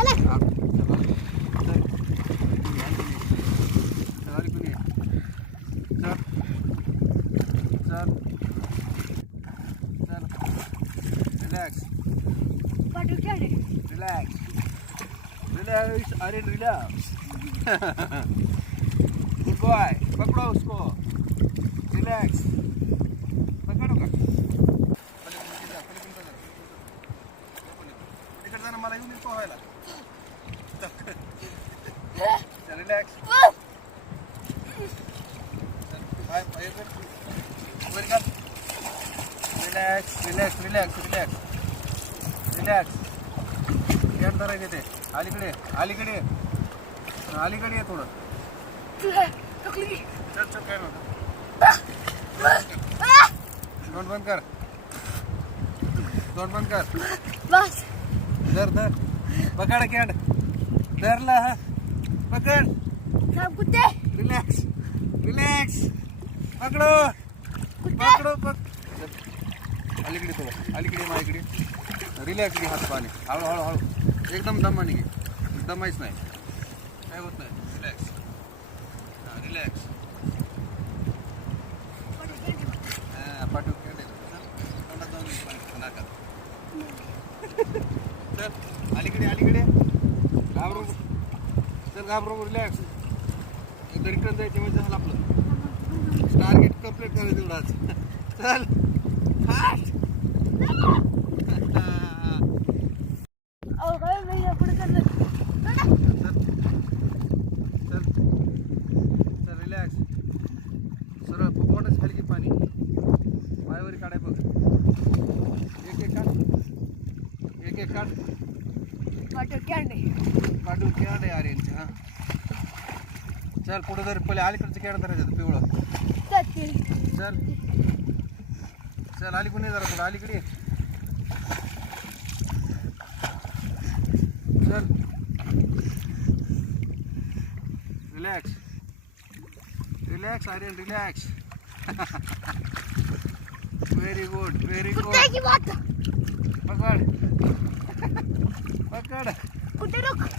चला हा, चला. चल. चल, आली कुणी? चल. चल. चल. रिलॅक्स पाठवू खेळणे रिलॅक्स रिलॅक्स अरे रिलॅक्स गुड बॉय पकड़ो उसको रिलॅक्स पलीकडे ना मला येऊन पोहायला रिलॅक्स बाय बाय वर relax relax relax relax relax gate धरायचे ते अलीकडे अलीकडे. अलीकडे ये थोडं. चल चल काय नव्हतं. तोंड बंद कर. तोंड बंद कर. बस. धर धर. पकड कॅड धरला हा. पकड. कुत्ते. Relax relax पकडो. पकडो पक. अलीकडे थोडं अलीकडे माझ्याकडे रिलॅक्स घे हात पाणी. हळू हळू हळू. एकदम दमाने घे. दमाईच नाही. काय होत नाही. रिलॅक्स हां रिलॅक्स चल अलीकडे. अलीकडे घाबरू चल घाबरू रिलॅक्स रिटर्न जायचं म्हणजे झालं आपलं. टार्गेट कंप्लीट करायचं तेवढं आज. चल. फास्ट सरळ पोटच खाली की पाणी. पायावर काढाय बघ. एक एक काढ. एक एक काढ. काढून कॅड आहे आर्यनचे हा. चल पुढे जर पहिले अलीकडचं कॅड धरायचं पिवळं. चल चल. अलीकडे जरा पुढं अलीकडे ये. चल. Relax relax Aryan relax very good very good れこてろく